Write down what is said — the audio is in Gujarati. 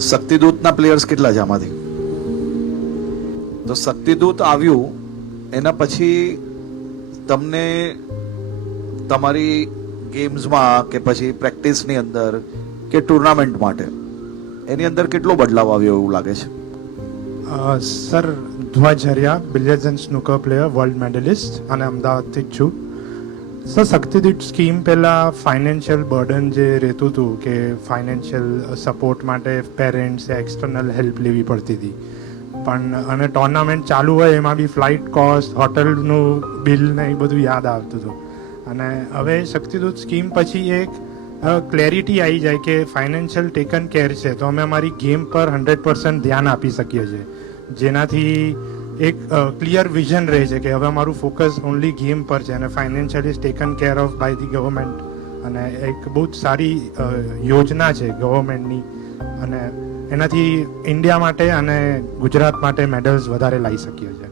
શક્તિદૂતના પ્લેયર્સ કેટલા છે આમાંથી? તો શક્તિદૂત આવ્યું એના પછી તમને તમારી ગેમ્સમાં કે પછી પ્રેક્ટિસની અંદર કે ટુર્નામેન્ટ માટે એની અંદર કેટલો બદલાવ આવ્યો એવું લાગે છે? Sir, Dhwaj Haria, billiards and snooker player, world medalist અને અમદાવાદથી જ છું. સર, શક્તિદીપ સ્કીમ પહેલાં ફાઇનાન્શિયલ બર્ડન જે રહેતું હતું કે ફાઇનાન્શિયલ સપોર્ટ માટે પેરેન્ટ્સ એક્સટર્નલ હેલ્પ લેવી પડતી હતી, પણ અને ટોર્નામેન્ટ ચાલુ હોય એમાં બી ફ્લાઇટ કોસ્ટ, હોટલનું બિલ ને એ બધું યાદ આવતું હતું. અને હવે શક્તિદૂત સ્કીમ પછી એક ક્લેરિટી આવી જાય કે ફાઇનાન્શિયલ ટેકન કેર છે તો અમે અમારી ગેમ પર 100% ધ્યાન આપી શકીએ છીએ, જેનાથી એક ક્લિયર વિઝન રહે છે કે હવે અમારું ફોકસ ઓનલી ગેમ પર છે અને financially taken care of by the government. અને એક બહુ જ સારી યોજના છે ગવર્મેન્ટની અને એનાથી ઇન્ડિયા માટે અને ગુજરાત માટે મેડલ્સ વધારે લાવી શકીએ છીએ.